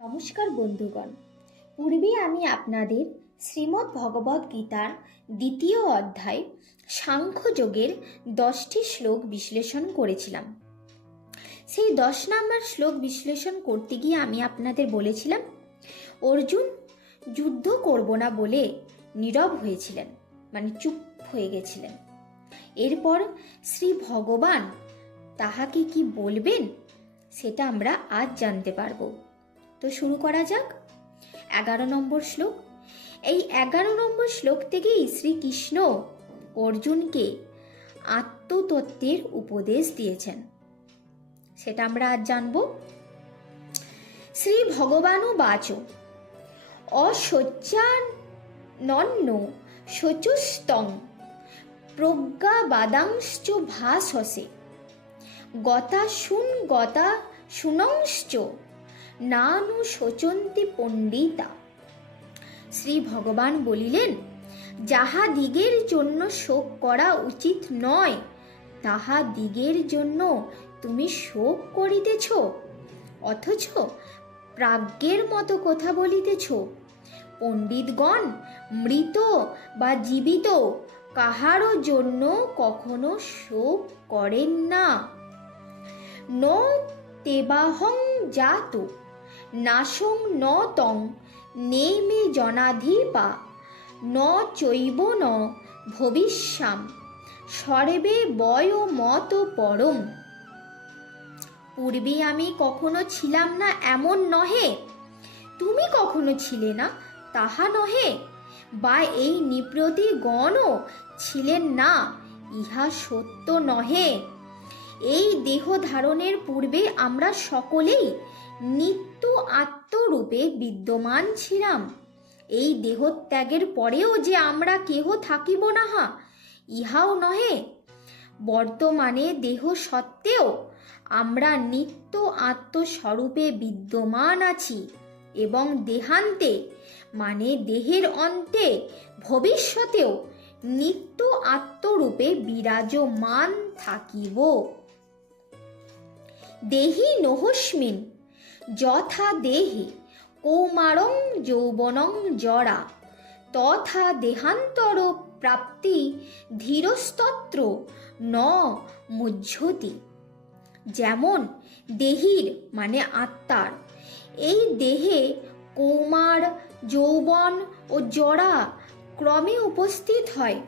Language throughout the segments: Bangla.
নমস্কার বন্ধুগণ, পূর্বে আমি আপনাদের শ্রীমদ্ ভগবদ্ গীতার ২য় অধ্যায় সাংখ্যযোগের 10টি শ্লোক বিশ্লেষণ করেছিলাম। সেই 10 নম্বর শ্লোক বিশ্লেষণ করতে গিয়ে আমি আপনাদের বলেছিলাম অর্জুন যুদ্ধ করব না বলে নীরব হয়েছিলেন, মানে চুপ হয়ে গেছিলেন। এরপর শ্রী ভগবান তাহাকে কি বলবেন সেটা আমরা আজ জানতে পারবো। তো শুরু করা যাক। 11 নম্বর শ্লোক। এই 11 নম্বর শ্লোক থেকেই শ্রীকৃষ্ণ অর্জুনকে আত্মতত্ত্বের উপদেশ দিয়েছেন, সেটা আমরা আজ জানব। শ্রী ভগবানও বাচ অশোচ্যানন্য শচুস্তং প্রজ্ঞাবাদাংশ্চ ভাসসে গতা শুনংশ্চ নানু শোচন্তি পণ্ডিতা। শ্রী ভগবান বলিলেন, যাহা দিগের জন্য শোক করা উচিত নয় তাহা দিগের জন্য তুমি শোক করিতেছ, অথচ প্রাজ্ঞের মতো কথা বলিতেছ। পণ্ডিতগণ মৃত বা জীবিত কাহারও জন্য কখনো শোক করেন না। ন তেবাহং জাত নাশং ন তং নেমে জনাধিপা ন চৈব ন ভবিষ্যাম সর্বে বয় মত পরম। পূর্বে আমি কখনো ছিলাম না এমন নহে, তুমি কখনো ছিলে না তাহা নহে, বা এই নিপ্রতি গণও ছিলেন না ইহা সত্য নহে। এই দেহ ধারণের পূর্বে আমরা সকলেই নিত্য আত্মরূপে বিদ্যমান ছিলাম। এই দেহ ত্যাগের পরেও যে আমরা কেহ থাকিব না ইহাও নহে। বর্তমানে দেহ সত্ত্বেও আমরা নিত্য আত্মস্বরূপে বিদ্যমান আছি এবং দেহান্তে মানে দেহের অন্তে ভবিষ্যতেও নিত্য আত্মরূপে বিরাজমান থাকিব। দেহি নহস্মিন যথা দেহে কৌমারং যৌবনং জরা তথা দেহান্তর প্রাপ্তি ধীরস্তত্র ন মুহ্যতি। যেমন দেহির মানে আত্মার এই দেহে কৌমার, যৌবন ও জরা ক্রমে উপস্থিত হয়,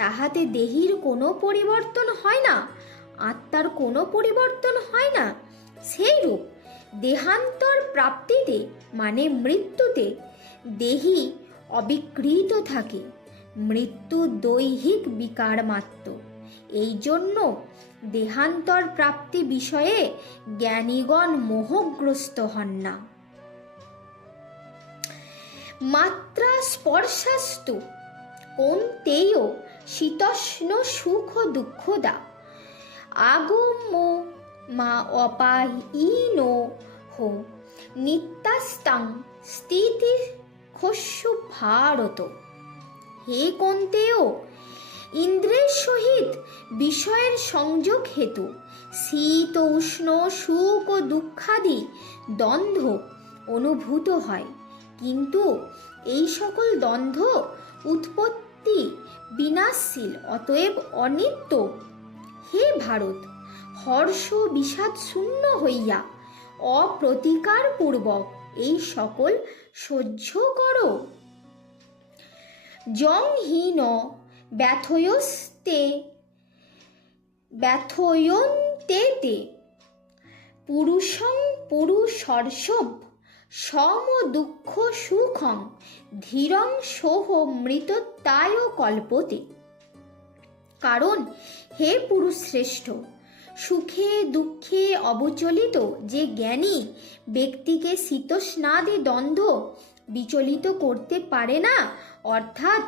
তাহাতে দেহির কোনো পরিবর্তন হয় না, আত্মার কোনো পরিবর্তন হয় না। সেইরূপ দেহান্তর প্রাপ্তিতে মানে মৃত্যুতে দেহি অবিকৃত থাকে। মৃত্যু দৈহিক বিকার মাত্র। এই জন্য দেহান্তর প্রাপ্তি বিষয়ে জ্ঞানীগণ মোহগ্রস্ত হন না। মাত্রা স্পর্শাস্তু কৌন্তেয় শীতোষ্ণ সুখ দুঃখদা আগম মা অপায়ীনো হো নিত্যাস্তাং স্থিতি খস্যু ভারত। হে কৌন্তেয়, ইন্দ্রের সহিত বিষয়ের সংযোগ হেতু শীত উষ্ণ সুখ ও দুঃখাদি দ্বন্দ্ব অনুভূত হয়, কিন্তু এই সকল দ্বন্দ্ব উৎপত্তি বিনাশশীল, অতএব অনিত্য। হে ভারত, হর্ষ বিষাদ শূন্য হইয়া অপ্রতিকার পূর্বক এই সকল সহ্য করো। জং হীন ব্যথয়ন্তে পুরুষং পুরুষর্ষভ সম দুঃখ সুখং ধীরং সোহ মৃতত্বায় কল্পতে। কারণ হে পুরুষ শ্রেষ্ঠ, সুখে দুঃখে অবচলিত যে জ্ঞানী ব্যক্তিকে শীতোষ্ণাদি দ্বন্দ্ব বিচলিত করতে পারে না, অর্থাৎ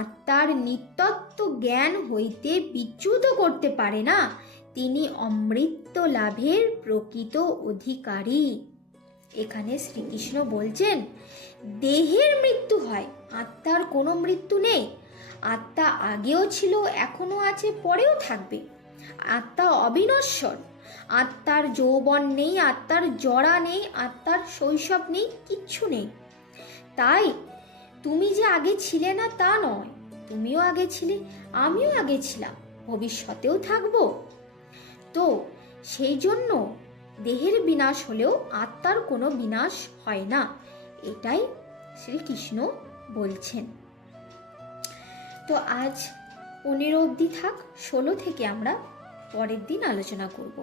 আত্মার নিত্যত্ব জ্ঞান হইতে বিচ্যুত করতে পারে না, তিনি অমৃত লাভের প্রকৃত অধিকারী। এখানে শ্রীকৃষ্ণ বলছেন দেহের মৃত্যু হয়, আত্মার কোনো মৃত্যু নেই। আত্মা আগেও ছিল, এখনো আছে, পরেও থাকবে। আত্মা অবিনশ্বর, আত্মার যৌবন নেই, আত্মার জরা নেই, আত্মার শৈশব নেই, কিচ্ছু নেই। তাই তুমি যে আগে ছিলে না তা নয়, তুমিও আগে ছিলে, আমিও আগে ছিলাম, ভবিষ্যতেও থাকবো। তো সেই জন্য দেহের বিনাশ হলেও আত্মার কোনো বিনাশ হয় না, এটাই শ্রীকৃষ্ণ বলছেন। তো আজ 15 অবধি থাক, 16 থেকে আমরা পরের দিন আলোচনা করব।